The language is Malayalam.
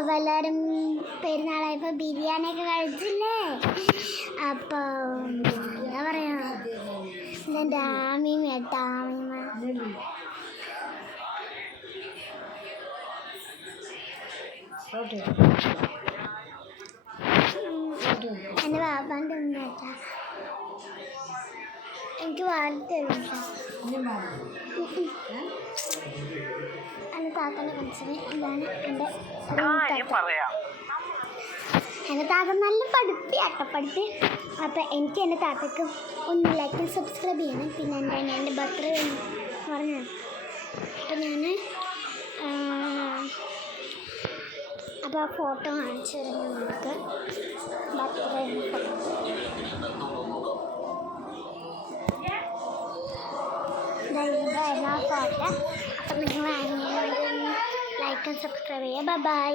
അപ്പോൾ എല്ലാവരും പെരുന്നാളായപ്പോൾ ബിരിയാണിയൊക്കെ കഴിച്ചില്ലേ. അപ്പോൾ എന്താ പറയുക, ഇതെൻ്റെ ആമിയും ഏട്ടാമിയും എൻ്റെ ബാബാൻ്റെ ഉണ്ടാ എനിക്ക് വാർത്തരുന്നു. എൻ്റെ താത്തനെ കാണിച്ചത് ഇതാണ് എൻ്റെ താത്ത നല്ല പഠിപ്പി. അപ്പം എനിക്ക് എൻ്റെ താത്തക്ക് ഒന്ന് ലൈക്ക് സബ്സ്ക്രൈബ് ചെയ്യണം. പിന്നെ എൻ്റെ ബർത്ത്ഡേ പറഞ്ഞു. അപ്പം ഞാൻ അപ്പോൾ ആ ഫോട്ടോ കാണിച്ചു തരുന്നു നമുക്ക്. ബർത്ത്ഡേ ഇതായിരുന്നു ആ ഫോട്ടോ. അപ്പം നിങ്ങൾ ലൈക്ക് സബ്സ്ക്രൈബ് ചെയ്യുക. ബൈ.